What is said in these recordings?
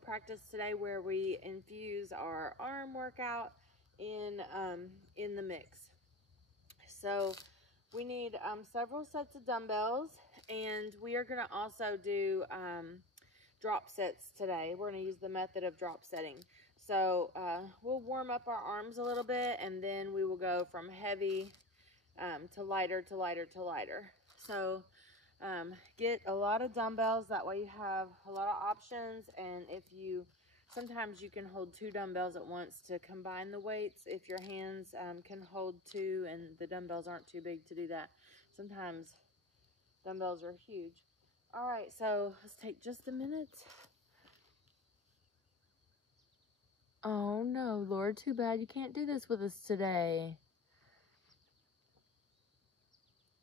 Practice today where we infuse our arm workout in the mix. So we need several sets of dumbbells, and we are going to also do drop sets today. We're going to use the method of drop setting. So we'll warm up our arms a little bit, and then we will go from heavy to lighter to lighter to lighter. So get a lot of dumbbells, that way you have a lot of options. And sometimes you can hold 2 dumbbells at once to combine the weights if your hands can hold 2 and the dumbbells aren't too big to do that. Sometimes dumbbells are huge. All right, so let's take just a minute. Oh no, Lord, too bad you can't do this with us today.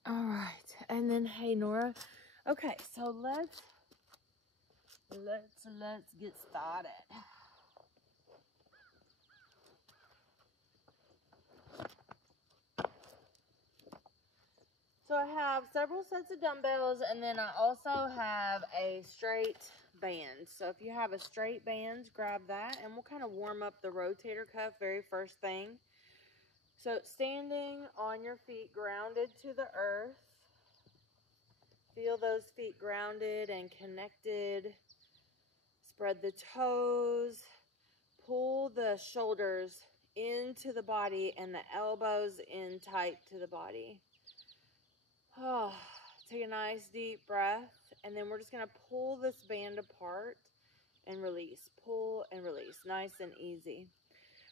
All right, and then hey Nora. Okay, so let's get started. So I have several sets of dumbbells, and then I also have a straight band. So if you have a straight band, grab that, and we'll kind of warm up the rotator cuff very first thing. So standing on your feet, grounded to the earth. Feel those feet grounded and connected. Spread the toes. Pull the shoulders into the body and the elbows in tight to the body. Oh, take a nice deep breath, and then we're just going to pull this band apart and release. Pull and release. Nice and easy.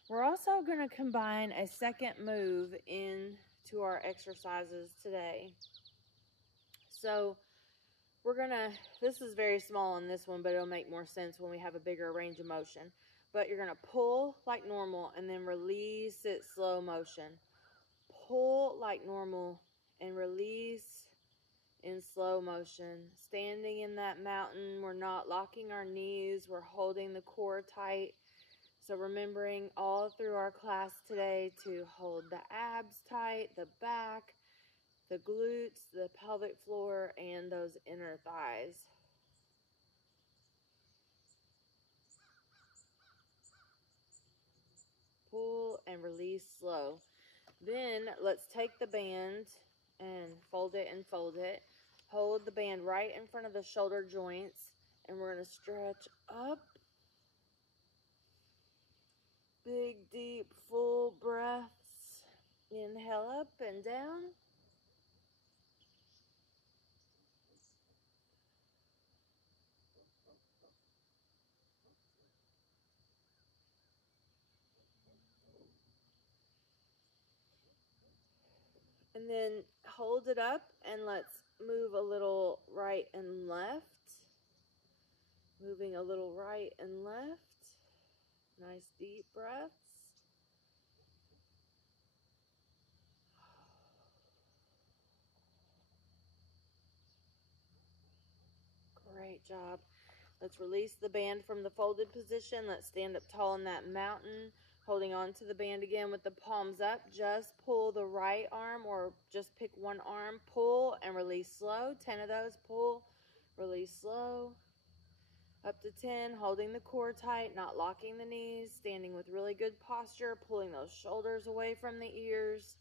We're also going to combine a second move into our exercises today. So this is very small on this one, but it'll make more sense when we have a bigger range of motion. But you're going to pull like normal and then release it slow motion. Pull like normal and release in slow motion. Standing in that mountain, we're not locking our knees, we're holding the core tight. So remembering all through our class today to hold the abs tight, the back, the glutes, the pelvic floor, and those inner thighs. Pull and release slow. Then let's take the band and fold it and fold it. Hold the band right in front of the shoulder joints, and we're going to stretch up. Big, deep, full breaths. Inhale up and down. And then hold it up, and let's move a little right and left. Moving a little right and left. Nice deep breaths. Great job. Let's release the band from the folded position. Let's stand up tall in that mountain, holding on to the band again with the palms up. Just pull the right arm, or just pick one arm. Pull and release slow. 10 of those. Pull, release slow. Up to 10, holding the core tight, not locking the knees, standing with really good posture, pulling those shoulders away from the ears.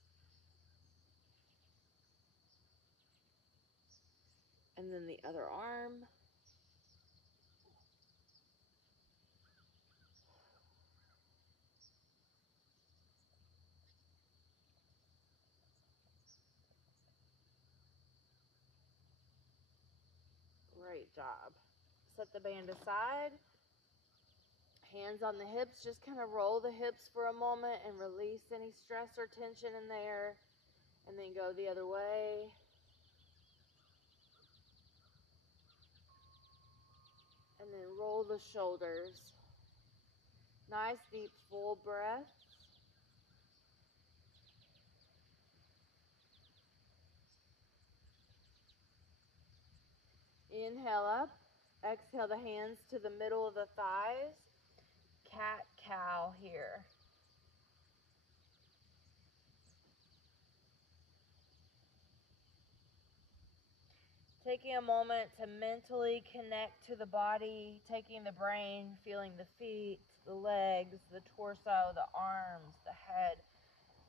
And then the other arm. Great job. Set the band aside. Hands on the hips. Just kind of roll the hips for a moment and release any stress or tension in there. And then go the other way. And then roll the shoulders. Nice deep full breath. Inhale up. Exhale the hands to the middle of the thighs. Cat-cow here. Taking a moment to mentally connect to the body, taking the brain, feeling the feet, the legs, the torso, the arms, the head,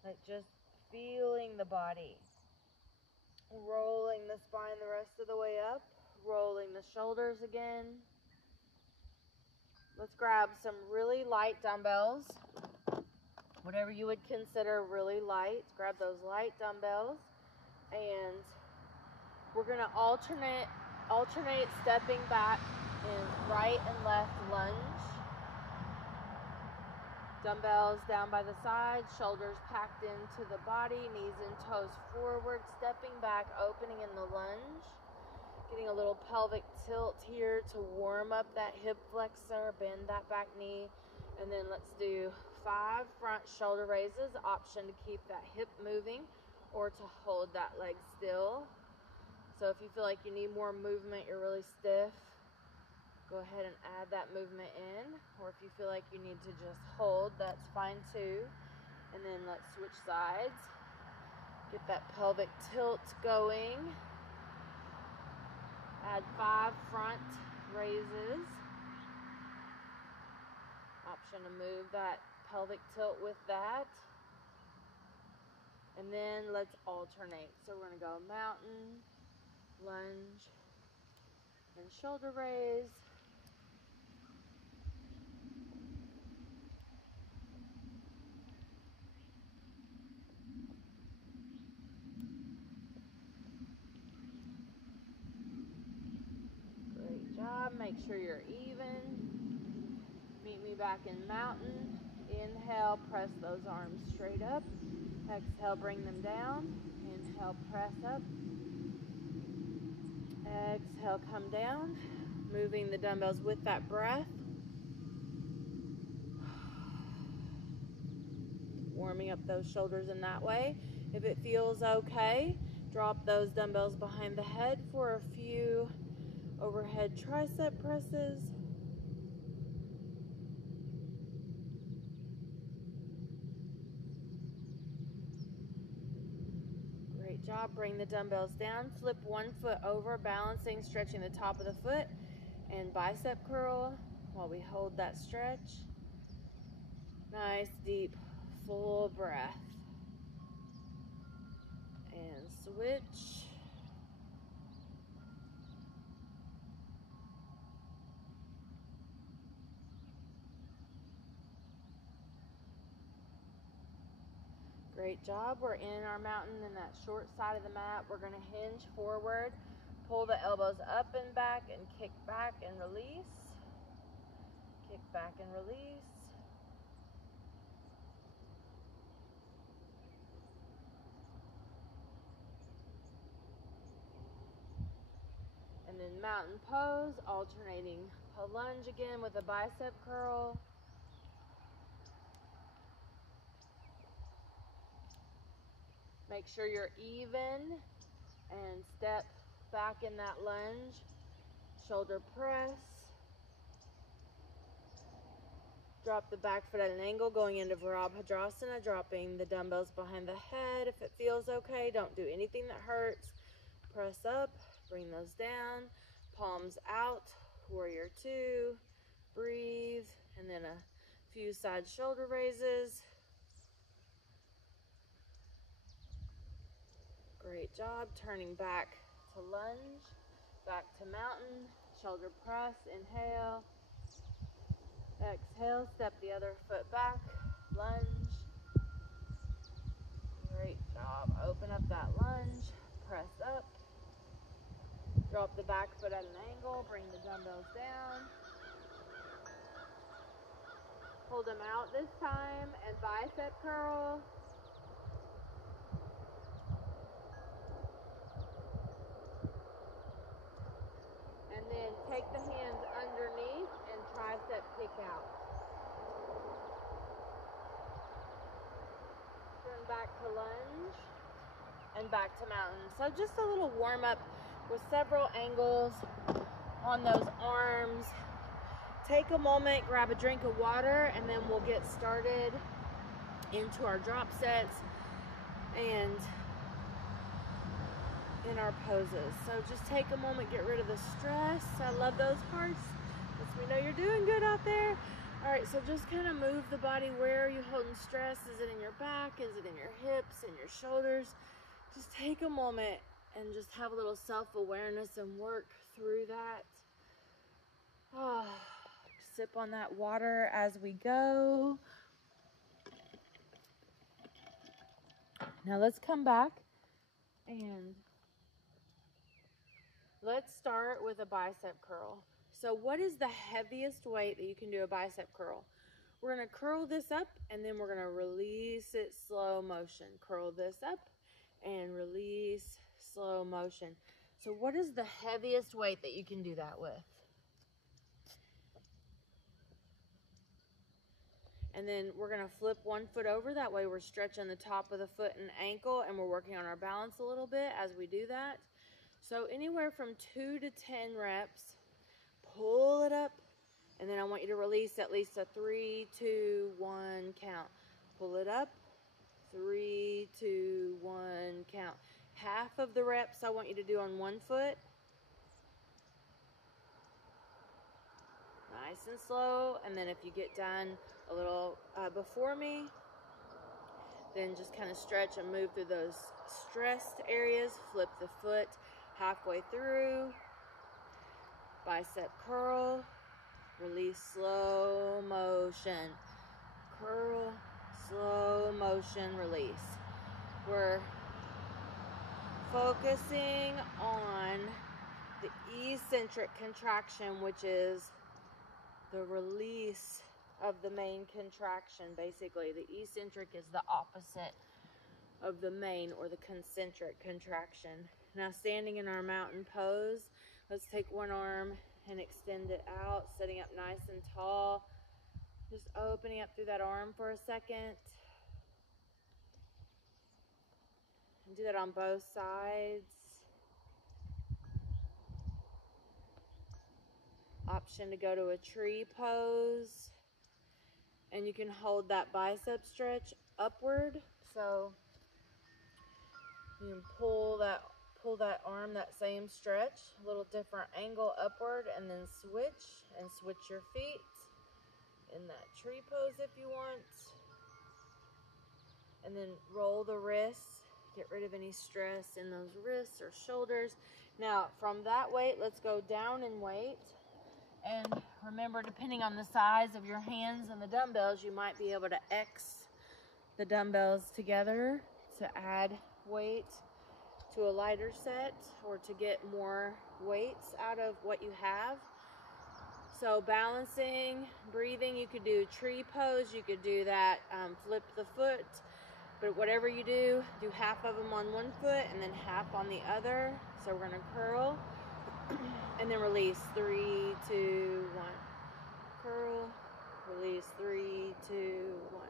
like just feeling the body. Rolling the spine the rest of the way up, rolling the shoulders again. Let's grab some really light dumbbells, whatever you would consider really light. Grab those light dumbbells, and we're going to alternate stepping back in right and left lunge. Dumbbells down by the side, shoulders packed into the body, knees and toes forward, stepping back, opening in the lunge. Getting a little pelvic tilt here to warm up that hip flexor, bend that back knee. And then let's do 5 front shoulder raises, option to keep that hip moving or to hold that leg still. So if you feel like you need more movement, you're really stiff, go ahead and add that movement in. Or if you feel like you need to just hold, that's fine too. And then let's switch sides. Get that pelvic tilt going. Add 5 front raises. Option to move that pelvic tilt with that. And then let's alternate. So we're going to go mountain, lunge, and shoulder raise. Great job. Make sure you're even. Meet me back in mountain. Inhale, press those arms straight up. Exhale, bring them down. Inhale, press up. Exhale, come down. Moving the dumbbells with that breath. Warming up those shoulders in that way. If it feels okay, drop those dumbbells behind the head for a few overhead tricep presses. Great job. Bring the dumbbells down. Flip one foot over, balancing, stretching the top of the foot, and bicep curl while we hold that stretch. Nice, deep, full breath. And switch. Great job. We're in our mountain in that short side of the mat. We're going to hinge forward, pull the elbows up and back, and kick back and release. Kick back and release. And then mountain pose, alternating a lunge again with a bicep curl. Make sure you're even and step back in that lunge. Shoulder press. Drop the back foot at an angle, going into Virabhadrasana, dropping the dumbbells behind the head. If it feels okay, don't do anything that hurts. Press up, bring those down, palms out, warrior 2, breathe, and then a few side shoulder raises. Great job. Turning back to lunge, back to mountain, shoulder press, inhale. Exhale, step the other foot back, lunge. Great job. Open up that lunge, press up. Drop the back foot at an angle, bring the dumbbells down. Hold them out this time and bicep curl. And then take the hands underneath and tricep kick out. Turn back to lunge and back to mountain. So just a little warm up with several angles on those arms. Take a moment, grab a drink of water, and then we'll get started into our drop sets. And in our poses. So just take a moment, get rid of the stress. I love those parts. Lets me know you're doing good out there. All right, so just kind of move the body. Where are you holding stress? Is it in your back? Is it in your hips and your shoulders? Just take a moment and just have a little self-awareness and work through that. Oh, sip on that water as we go. Now let's come back and let's start with a bicep curl. So what is the heaviest weight that you can do a bicep curl? We're going to curl this up and then we're going to release it slow motion. Curl this up and release slow motion. So what is the heaviest weight that you can do that with? And then we're going to flip one foot over. That way we're stretching the top of the foot and ankle, and we're working on our balance a little bit as we do that. So anywhere from 2 to 10 reps, pull it up, and then I want you to release at least a 3, 2, 1 count. Pull it up, 3, 2, 1 count. Half of the reps I want you to do on one foot. Nice and slow, and then if you get done a little before me, then just kind of stretch and move through those stressed areas. Flip the foot halfway through. Bicep curl. Release slow motion. Curl, slow motion, release. We're focusing on the eccentric contraction, which is the release of the main contraction. Basically, the eccentric is the opposite of the main or the concentric contraction. Now, standing in our mountain pose, let's take one arm and extend it out, sitting up nice and tall. Just opening up through that arm for a second. And do that on both sides. Option to go to a tree pose. And you can hold that bicep stretch upward. So you can pull that arm, that same stretch, a little different angle upward, and then switch your feet in that tree pose if you want. And then roll the wrists, get rid of any stress in those wrists or shoulders. Now from that weight, let's go down in weight. And remember, depending on the size of your hands and the dumbbells, you might be able to X the dumbbells together to add weight to a lighter set or to get more weights out of what you have. So balancing, breathing, you could do tree pose, you could do that, flip the foot, but whatever you do half of them on one foot and then half on the other. So we're gonna curl and then release, 3, 2, 1. Curl, release, 3, 2, 1.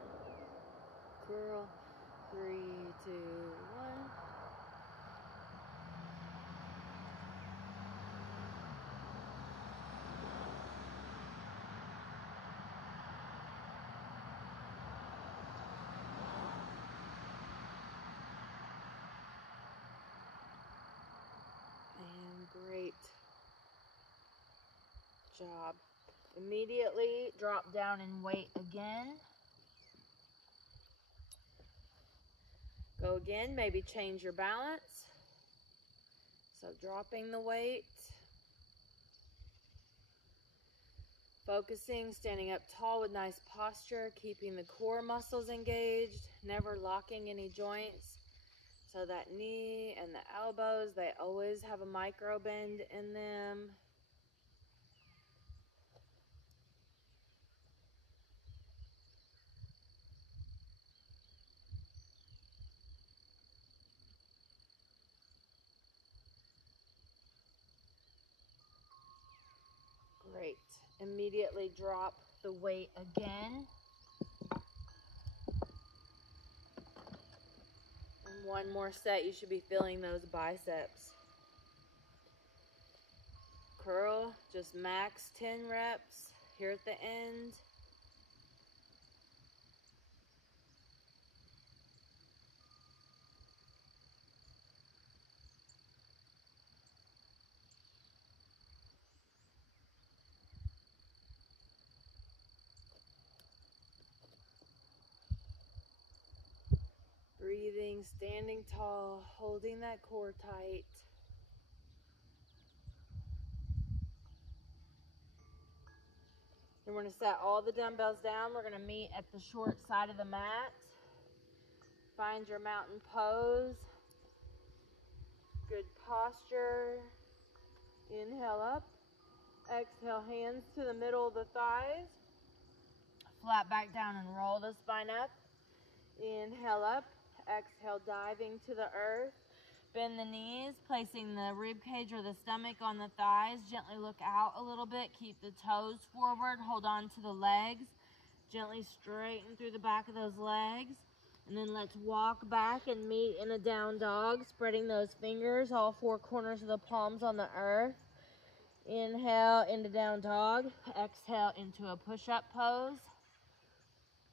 Curl, 3, 2, 1. Great job. Immediately drop down in weight again. Go again, maybe change your balance. So dropping the weight. Focusing, standing up tall with nice posture, keeping the core muscles engaged, never locking any joints. So that knee and the elbows, they always have a micro bend in them. Great. Immediately drop the weight again. And one more set, you should be feeling those biceps. Curl, just max 10 reps here at the end. breathing, standing tall, holding that core tight. Then we're going to set all the dumbbells down. We're going to meet at the short side of the mat. Find your mountain pose. Good posture. Inhale up. Exhale, hands to the middle of the thighs. Flat back down and roll the spine up. Inhale up. Exhale, diving to the earth. Bend the knees, placing the rib cage or the stomach on the thighs. Gently look out a little bit. Keep the toes forward. Hold on to the legs. Gently straighten through the back of those legs. And then let's walk back and meet in a down dog, spreading those fingers, all four corners of the palms on the earth. Inhale into down dog. Exhale into a push-up pose.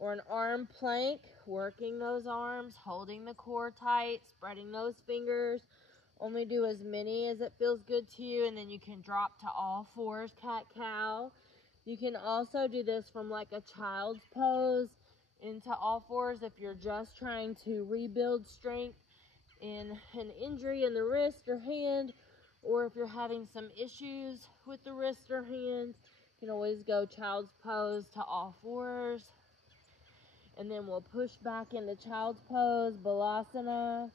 Or an arm plank, working those arms, holding the core tight, spreading those fingers. Only do as many as it feels good to you, and then you can drop to all fours, cat-cow. You can also do this from like a child's pose into all fours if you're just trying to rebuild strength in an injury in the wrist or hand, or if you're having some issues with the wrist or hand, you can always go child's pose to all fours. And then we'll push back into child's pose, balasana,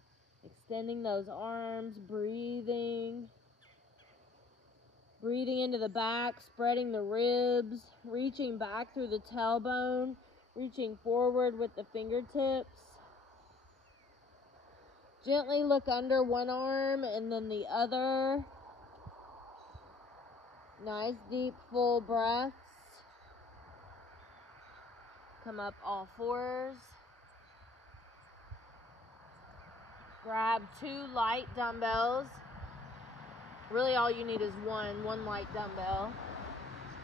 extending those arms, breathing. Breathing into the back, spreading the ribs, reaching back through the tailbone, reaching forward with the fingertips. Gently look under one arm and then the other. Nice deep full breaths. Come up all fours. Grab 2 light dumbbells. Really all you need is one light dumbbell.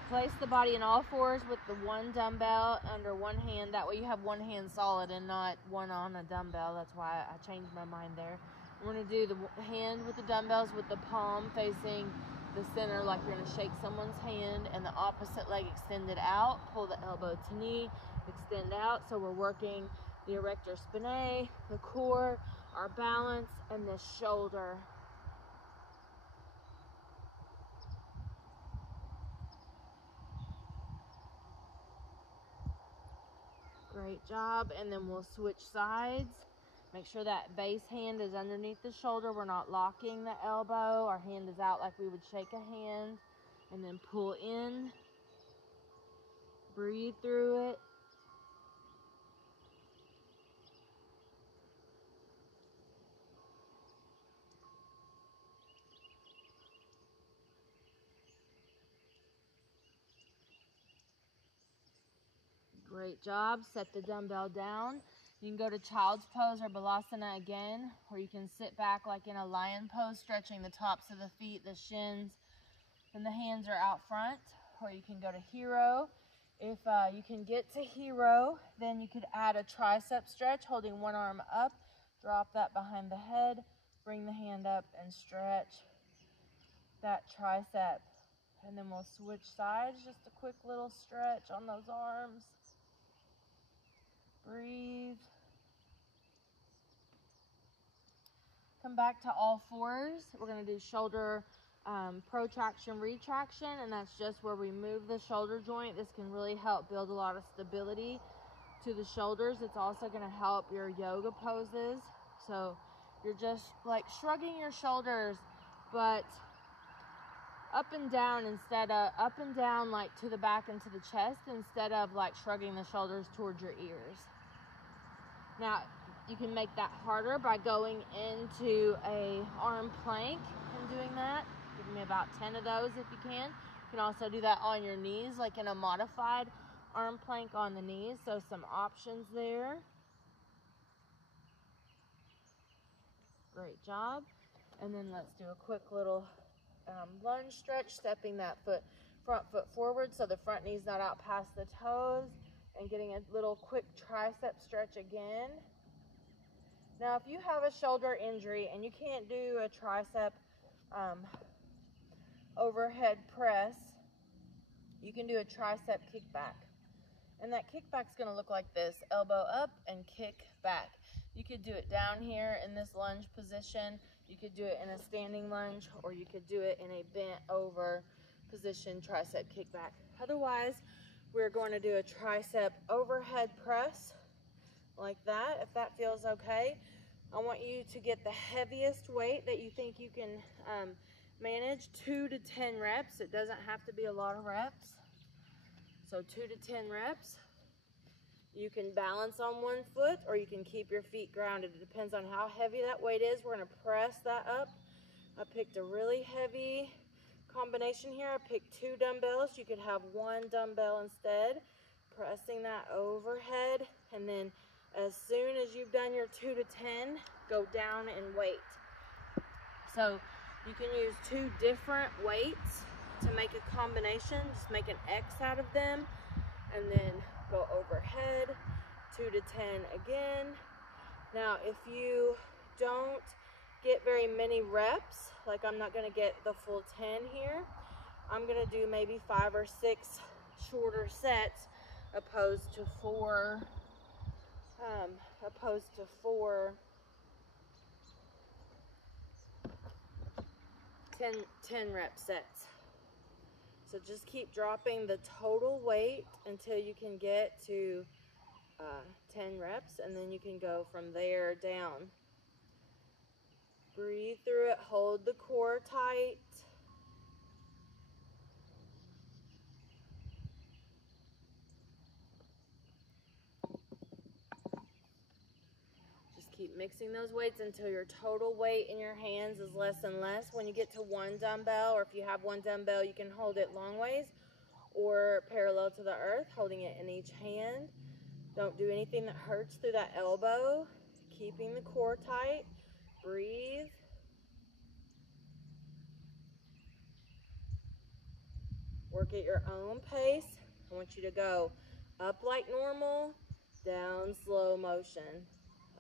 Place the body in all fours with the one dumbbell under one hand. That way you have one hand solid and not one on a dumbbell. That's why I changed my mind there. We're going to do the hand with the dumbbells with the palm facing the center like you're going to shake someone's hand, and the opposite leg extended out. Pull the elbow to knee, extend out. So we're working the erector spinae, the core, our balance, and the shoulder. Great job. And then we'll switch sides. Make sure that base hand is underneath the shoulder. We're not locking the elbow. Our hand is out like we would shake a hand. And then pull in. Breathe through it. Great job. Set the dumbbell down. You can go to child's pose or balasana again, or you can sit back like in a lion pose, stretching the tops of the feet, the shins, and the hands are out front. Or you can go to hero. If you can get to hero, then you could add a tricep stretch, holding one arm up, drop that behind the head, bring the hand up and stretch that tricep. And then we'll switch sides, just a quick little stretch on those arms. Breathe. Come back to all fours. We're going to do shoulder protraction, retraction, and that's just where we move the shoulder joint. This can really help build a lot of stability to the shoulders. It's also going to help your yoga poses. So you're just like shrugging your shoulders, but up and down instead of up and down, like to the back and to the chest, instead of like shrugging the shoulders towards your ears. Now you can make that harder by going into a arm plank and doing that. Give me about 10 of those if you can. You can also do that on your knees, like in a modified arm plank on the knees. So some options there. Great job. And then let's do a quick little lunge stretch, stepping that front foot forward so the front knee's not out past the toes, and getting a little quick tricep stretch again. Now, if you have a shoulder injury and you can't do a tricep overhead press, you can do a tricep kickback. And that kickback's going to look like this: elbow up and kick back. You could do it down here in this lunge position. You could do it in a standing lunge, or you could do it in a bent over position tricep kickback. Otherwise, we're going to do a tricep overhead press like that, if that feels okay. I want you to get the heaviest weight that you think you can manage, 2 to 10 reps. It doesn't have to be a lot of reps. So 2 to 10 reps. You can balance on one foot or you can keep your feet grounded. It depends on how heavy that weight is. We're going to press that up. I picked a really heavy combination here. I picked 2 dumbbells. You could have 1 dumbbell instead. Pressing that overhead, and then as soon as you've done your 2 to 10, go down in weight. So you can use 2 different weights to make a combination. Just make an X out of them, and then go overhead, 2 to 10 again. Now, if you don't get very many reps, like I'm not going to get the full 10 here, I'm going to do maybe 5 or 6 shorter sets opposed to 4 10 rep sets. So just keep dropping the total weight until you can get to 10 reps, and then you can go from there down. Breathe through it, hold the core tight. Just keep mixing those weights until your total weight in your hands is less and less. When you get to 1 dumbbell, or if you have 1 dumbbell, you can hold it long ways or parallel to the earth, holding it in each hand. Don't do anything that hurts through that elbow. Keeping the core tight. Breathe. Work at your own pace. I want you to go up like normal, down slow motion.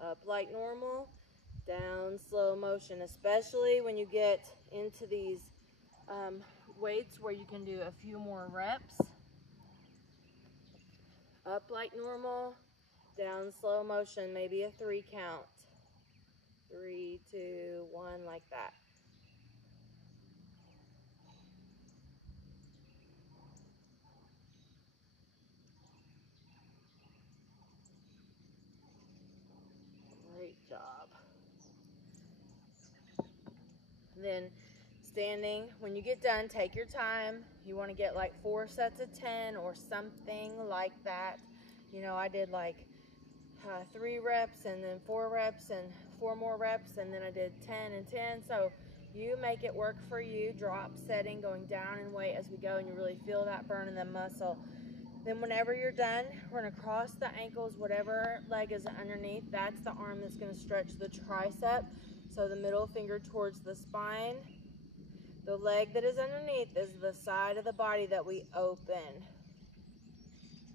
Up like normal, down slow motion, especially when you get into these weights where you can do a few more reps. Up like normal, down slow motion, maybe a 3 count. 3, 2, 1, like that. Great job. Then standing, when you get done, take your time. You want to get like 4 sets of 10 or something like that. You know, I did like 3 reps and then 4 reps and 4 more reps, and then I did 10 and 10. So you make it work for you. Drop setting, going down in weight as we go, and you really feel that burn in the muscle. Then whenever you're done, we're going to cross the ankles. Whatever leg is underneath, that's the arm that's going to stretch the tricep. So the middle finger towards the spine. The leg that is underneath is the side of the body that we open.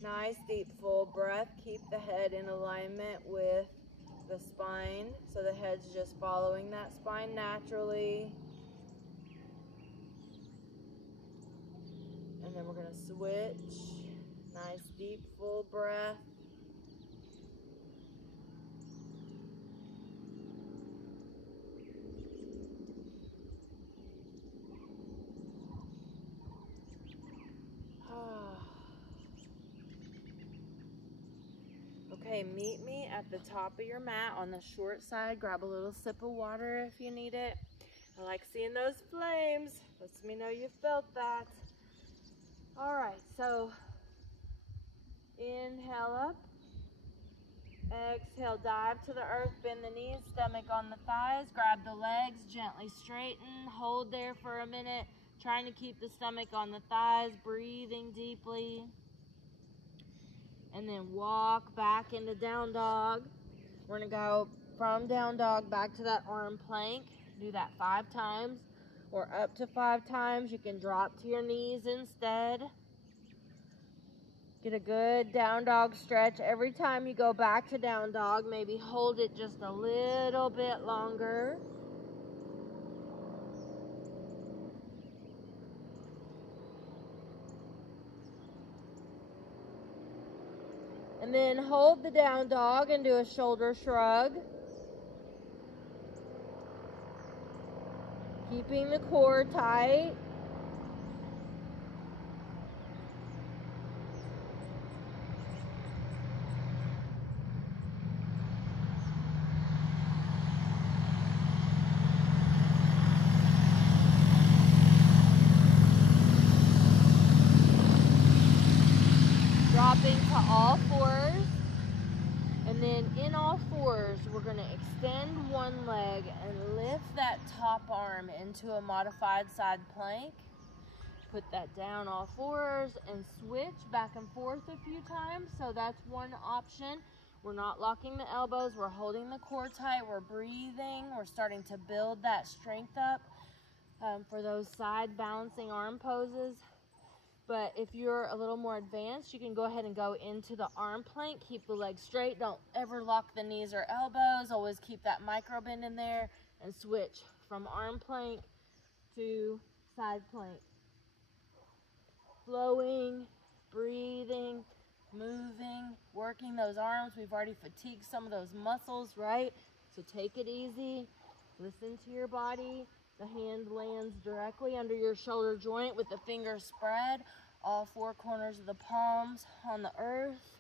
Nice deep full breath. Keep the head in alignment with the spine, so the head's just following that spine naturally. And then we're going to switch. Nice deep full breath. Okay, meet me at the top of your mat on the short side. Grab a little sip of water if you need it. I like seeing those flames. Lets me know you felt that. All right, so inhale up. Exhale, dive to the earth, bend the knees, stomach on the thighs. Grab the legs, gently straighten. Hold there for a minute, trying to keep the stomach on the thighs, breathing deeply. And then walk back into down dog. We're going to go from down dog back to that arm plank. Do that 5 times or up to 5 times. You can drop to your knees instead. Get a good down dog stretch. Every time you go back to down dog, maybe hold it just a little bit longer. And then hold the down dog and do a shoulder shrug. Keeping the core tight. Dropping to all fours. And then in all fours, we're going to extend one leg and lift that top arm into a modified side plank. Put that down all fours and switch back and forth a few times. So that's one option. We're not locking the elbows. We're holding the core tight. We're breathing. We're starting to build that strength up for those side balancing arm poses. But if you're a little more advanced, you can go ahead and go into the arm plank. Keep the legs straight. Don't ever lock the knees or elbows. Always keep that micro bend in there and switch from arm plank to side plank. Flowing, breathing, moving, working those arms. We've already fatigued some of those muscles, right? So take it easy. Listen to your body. The hand lands directly under your shoulder joint with the fingers spread. All four corners of the palms on the earth.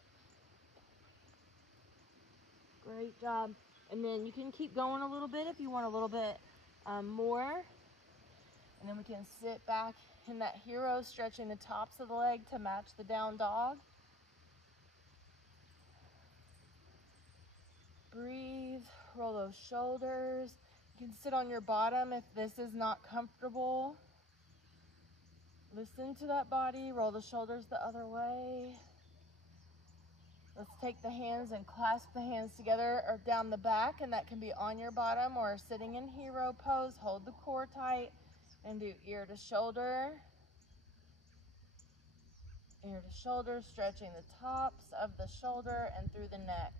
Great job. And then you can keep going a little bit if you want a little bit more. And then we can sit back in that hero, stretching the tops of the leg to match the down dog. Breathe, roll those shoulders. You can sit on your bottom if this is not comfortable. Listen to that body, roll the shoulders the other way. Let's take the hands and clasp the hands together or down the back, and that can be on your bottom or sitting in hero pose. Hold the core tight and do ear to shoulder. Ear to shoulder, stretching the tops of the shoulder and through the neck.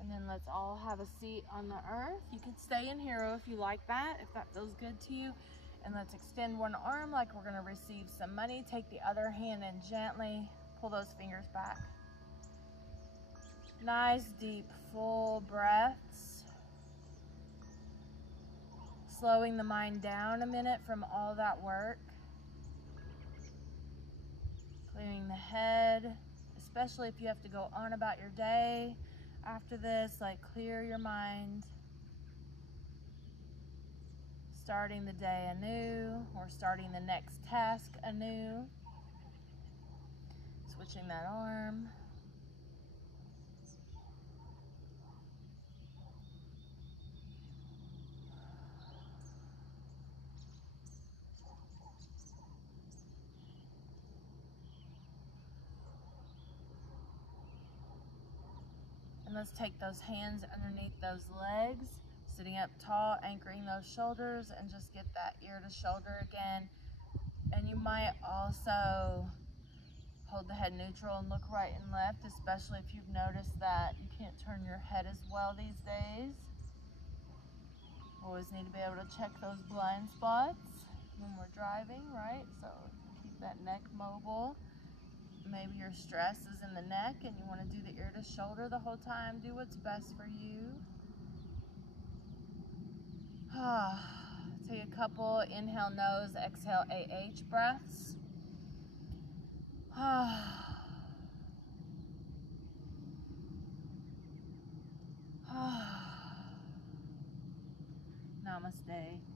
And then let's all have a seat on the earth. You can stay in hero if you like that, if that feels good to you. And let's extend one arm like we're gonna receive some money. Take the other hand and gently pull those fingers back. Nice, deep, full breaths. Slowing the mind down a minute from all that work. Clearing the head, especially if you have to go on about your day after this, like clear your mind. Starting the day anew, or starting the next task anew. Switching that arm. And let's take those hands underneath those legs, sitting up tall, anchoring those shoulders, and just get that ear to shoulder again. And you might also hold the head neutral and look right and left, especially if you've noticed that you can't turn your head as well these days. Always need to be able to check those blind spots when we're driving, right? So keep that neck mobile. Maybe your stress is in the neck and you want to do the ear to shoulder the whole time. Do what's best for you. Take a couple inhale nose, exhale AH breaths. Namaste.